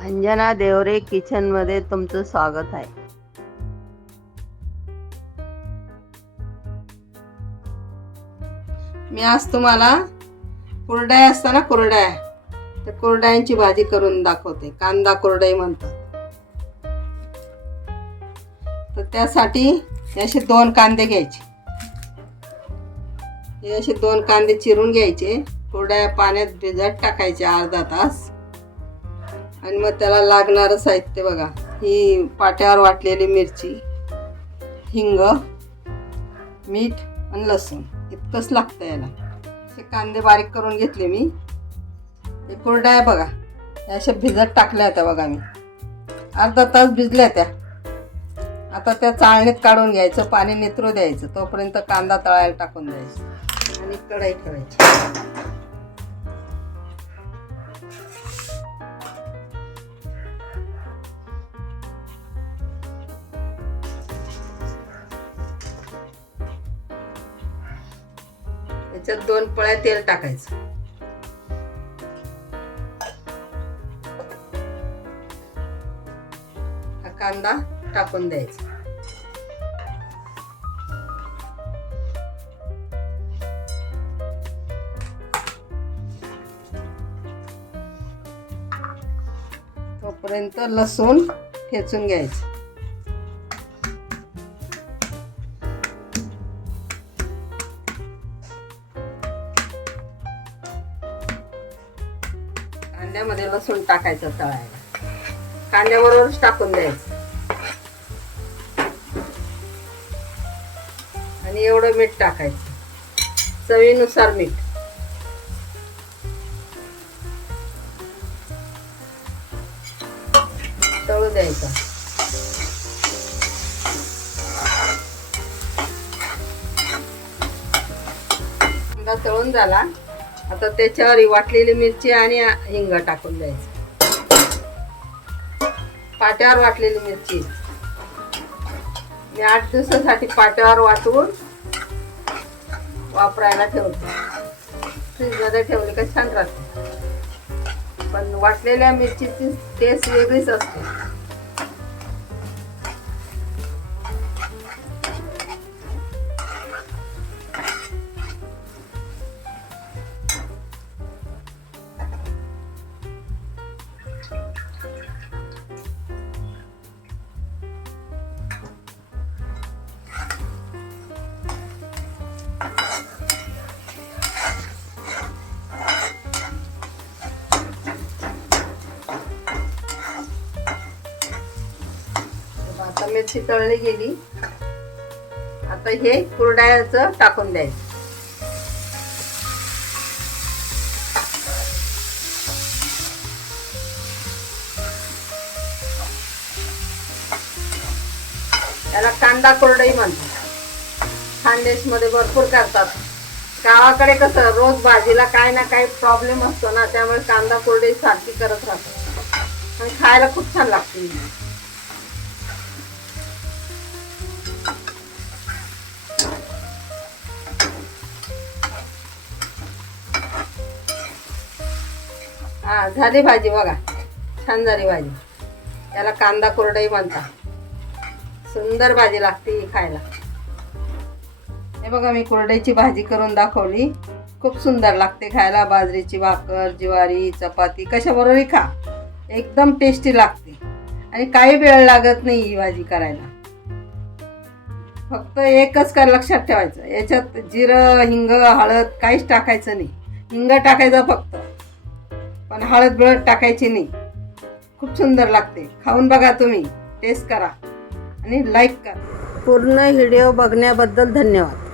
अंजना देवरे किचनमध्ये तुमचं स्वागत आहे. मी आज तुम्हाला कुरड्या असताना कुरड्या त्या कुरड्यांची भाजी करून दाखवते. कांदा कुरडई म्हणतात. तर त्यासाठी असे दोन कांदे घ्यायचे. हे असे दोन कांदे चिरून घ्यायचे. कुरड्या पाण्यात भिजत टाकायचे अर्धा तास. आणि मग त्याला लागणारं साहित्य बघा. ही पाट्यावर वाटलेली मिरची हिंग मीठ आणि लसूण. इतकंच लागतं याला. असे कांदे बारीक करून घेतले मी. हे कोरड्या आहे बघा. या अशा भिजत टाकल्या होत्या बघा मी. अर्धा तास भिजल्या त्या. आता त्या चाळणीत काढून घ्यायचं पाणी नितरू द्यायचं. तोपर्यंत कांदा तळायला टाकून द्यायचा. आणि कढाई करायची त्याच्यात दोन पळ्या तेल टाकायचं. हा कांदा टाकून द्यायचा. तोपर्यंत लसूण ठेचून घ्यायचं. कांद्यामध्ये लसूण टाकायचं तळायला. कांद्याबरोबरच टाकून द्यायचं. आणि एवढं मीठ टाकायचं. चवीनुसार मीठ. तळू द्यायचं. तळून झाला. आता त्याच्यावर वाटलेली मिरची आणि हिंग टाकून द्यायचं. पाट्यावर वाटलेली मिरची. मी आठ दिवसासाठी पाट्यावर वाटून वापरायला ठेवते. फ्रीजमध्ये ठेवली का छान राहते. पण वाटलेल्या मिरचीची टेस्ट वेगळीच असते. आता मिरची तळली गेली. आता हे कुरड्याचं टाकून द्यायचं. त्याला कांदा कोरडई म्हणतात. खानदेशमध्ये भरपूर करतात. गावाकडे कसं रोज भाजीला काय ना काही प्रॉब्लेम असतो ना त्यामुळे कांदा कोरडई सारखी करत राहतो आणि खायला खूप छान लागते. हा झाली भाजी बघा. छान झाली भाजी. त्याला कांदा कोरडाही म्हणतात. सुंदर भाजी लागते ही खायला. हे बघा मी कोरड्याची भाजी करून दाखवली. खूप सुंदर लागते खायला. बाजरीची भाकर ज्वारी चपाती कशाबरोबरही खा. एकदम टेस्टी लागते. आणि काही वेळ लागत नाही ही भाजी करायला. फक्त एकच काय लक्षात ठेवायचं. याच्यात जिरं हिंग हळद काहीच टाकायचं नाही. हिंग टाकायचं फक्त. पण हळद बिळद टाकायची नाही. खूप सुंदर लागते. खाऊन बघा तुम्ही. टेस्ट करा. आणि लाईक करा. पूर्ण व्हिडिओ बघण्याबद्दल धन्यवाद.